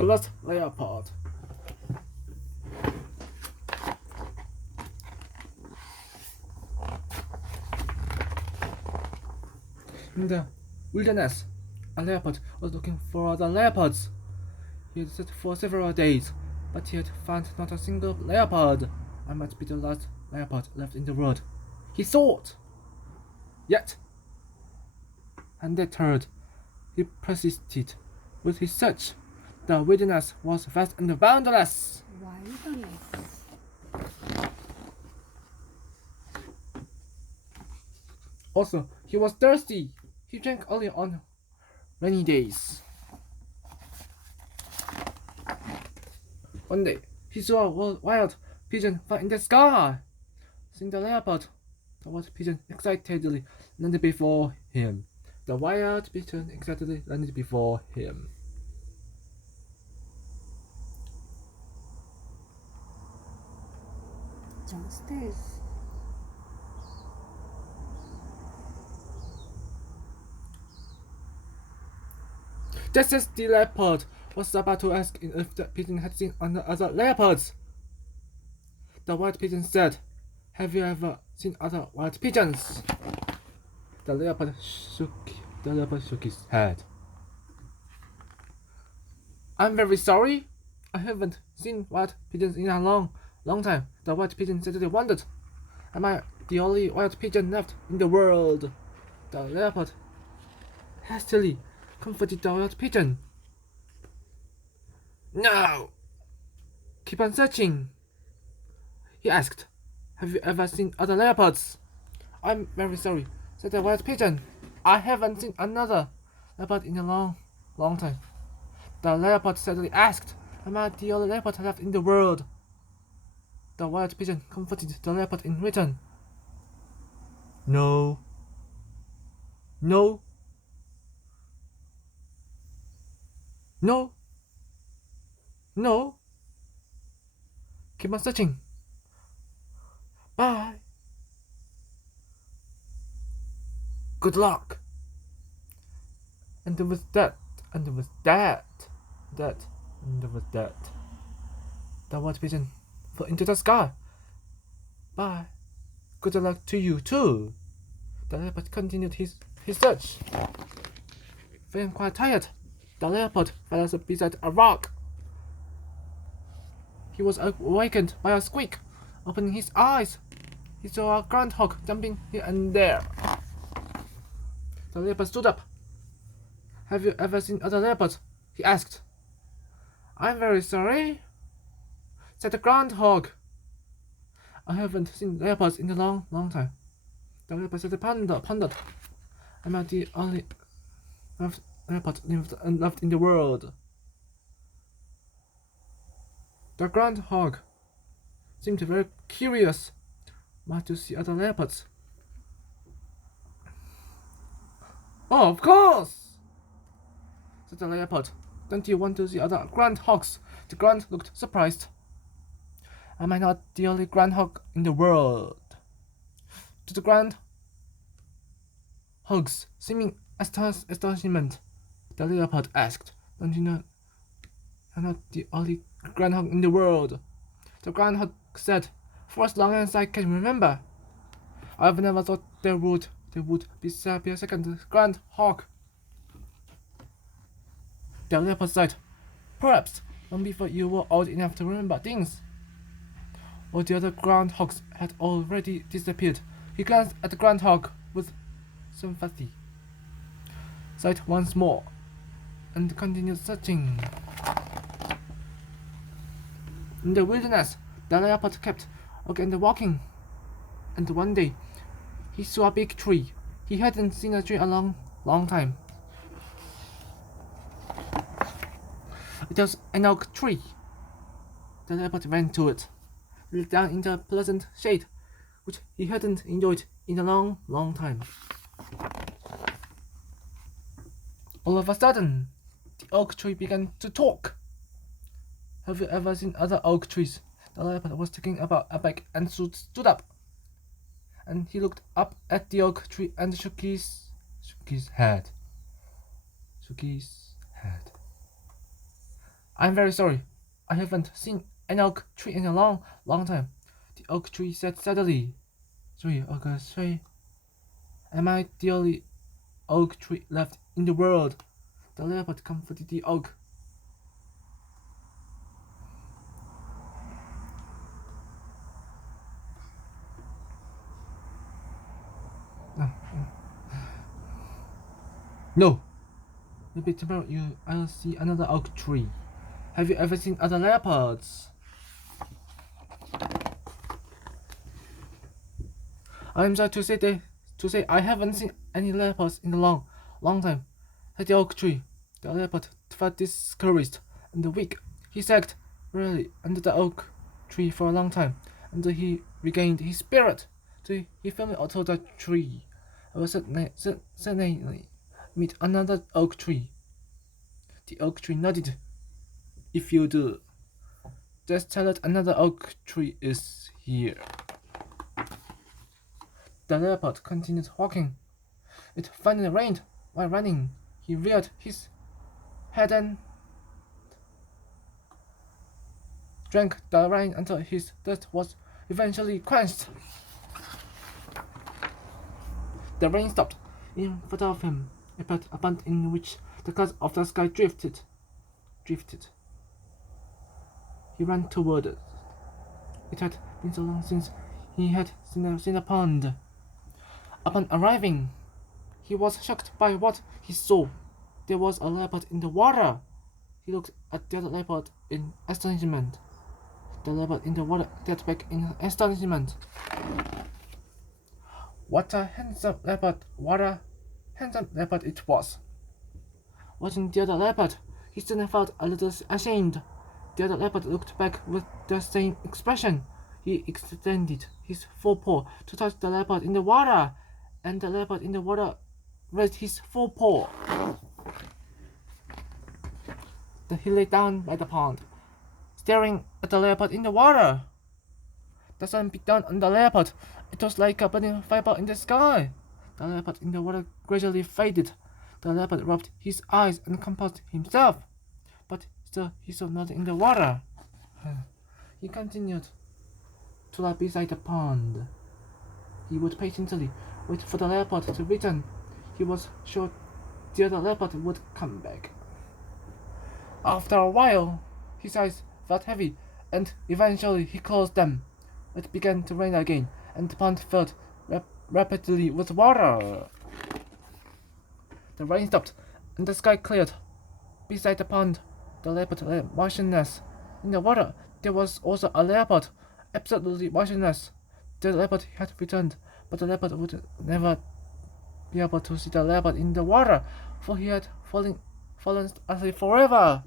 The Lost Leopard. In the wilderness, a leopard was looking for other leopards. He had searched for several days, but he had found not a single leopard. I might be the last leopard left in the world, he thought. Yet, undeterred, he persisted with his search. The wilderness was vast and boundless. Wilderness. Also, he was thirsty. He drank only on rainy days. One day, he saw a wild pigeon fly in the sky. Seeing the leopard, the wild pigeon excitedly landed before him. The wild pigeon excitedly landed before him. Justice. Just as the leopard was about to ask if the pigeon had seen other leopards, the wild pigeon said, "Have you ever seen other wild pigeons?" The leopard shook his head. "I'm very sorry. I haven't seen wild pigeons in a long time." The wild pigeon suddenly wondered, "Am I the only wild pigeon left in the world?" The leopard hastily comforted the wild pigeon. "No! Keep on searching," he asked. "Have you ever seen other leopards?" "I'm very sorry," said the wild pigeon. "I haven't seen another leopard in a long time." The leopard suddenly asked, "Am I the only leopard left in the world?" The wild pigeon comforted the leopard in return. "No. No. No. No. Keep on searching. Bye. Good luck." And with that, the white pigeon flew into the sky. Bye. Good luck to you too. The leopard continued his search. Feeling quite tired, the leopard fell asleep beside a rock. He was awakened by a squeak. Opening his eyes, he saw a groundhog jumping here and there. The leopard stood up. "Have you ever seen other leopards?" he asked. "I'm very sorry," said the groundhog. "I haven't seen leopards in a long time." The leopard said, pondered. "Am I the only leopard left in the world?" The groundhog seemed very curious to see other leopards. "Oh, of course," said the leopard. "Don't you want to see other groundhogs?" The ground looked surprised. "Am I not the only groundhog in the world?" To the groundhog's seeming astonishment, the leopard asked, "Don't you know I'm not the only groundhog in the world?" The groundhog said, "For as long as I can remember, I've never thought there would be a second groundhog." The leopard sighed. "Perhaps long before you were old enough to remember things." All the other groundhogs had already disappeared. He glanced at the groundhog with sympathy, sighed once more, and continued searching. In the wilderness, the leopard kept walking, and one day he saw a big tree. He hadn't seen a tree a long time. It was an oak tree. The leopard ran to it, lay down in the pleasant shade, which he hadn't enjoyed in a long time. All of a sudden, the oak tree began to talk. "Have you ever seen other oak trees?" The leopard was taking a back and stood up. And he looked up at the oak tree and shook his head. I'm very sorry. I haven't seen an oak tree in a long, long time. The oak tree said sadly. 3 Am I the only oak tree left in the world? The leopard comforted the oak. No. Maybe tomorrow I'll see another oak tree. Have you ever seen other leopards? I'm sorry to say I haven't seen any leopards in a long, long time. At the oak tree, the leopard felt discouraged and weak. He sat really under the oak tree for a long time until he regained his spirit. So he firmly told the tree, "I will certainly meet another oak tree." The oak tree nodded. "If you do, just tell it another oak tree is here." The leopard continued walking. It finally rained. While running, he reared his head and drank the rain until his thirst was eventually quenched. The rain stopped in front of him, a patch upon in which the clouds of the sky drifted. He ran toward it. It had been so long since he had seen a pond. Upon arriving, he was shocked by what he saw. There was a leopard in the water. He looked at the other leopard in astonishment. The leopard in the water stared back in astonishment. What a handsome leopard! What a handsome leopard it was! Watching the other leopard, he suddenly felt a little ashamed. The other leopard looked back with the same expression. He extended his forepaw to touch the leopard in the water, and the leopard in the water raised his forepaw. Then he lay down by the pond, staring at the leopard in the water. The sun beat down on the leopard. It was like a burning fireball in the sky. The leopard in the water gradually faded. The leopard rubbed his eyes and composed himself, but still he saw nothing in the water. He continued to lie beside the pond. He would patiently wait for the leopard to return. He was sure the other leopard would come back. After a while, his eyes felt heavy, and eventually he closed them. It began to rain again, and the pond filled rapidly with water. The rain stopped, and the sky cleared. Beside the pond, the leopard lay motionless. In the water, there was also a leopard, absolutely motionless. The leopard had returned, but the leopard would never be able to see the leopard in the water, for he had fallen asleep forever.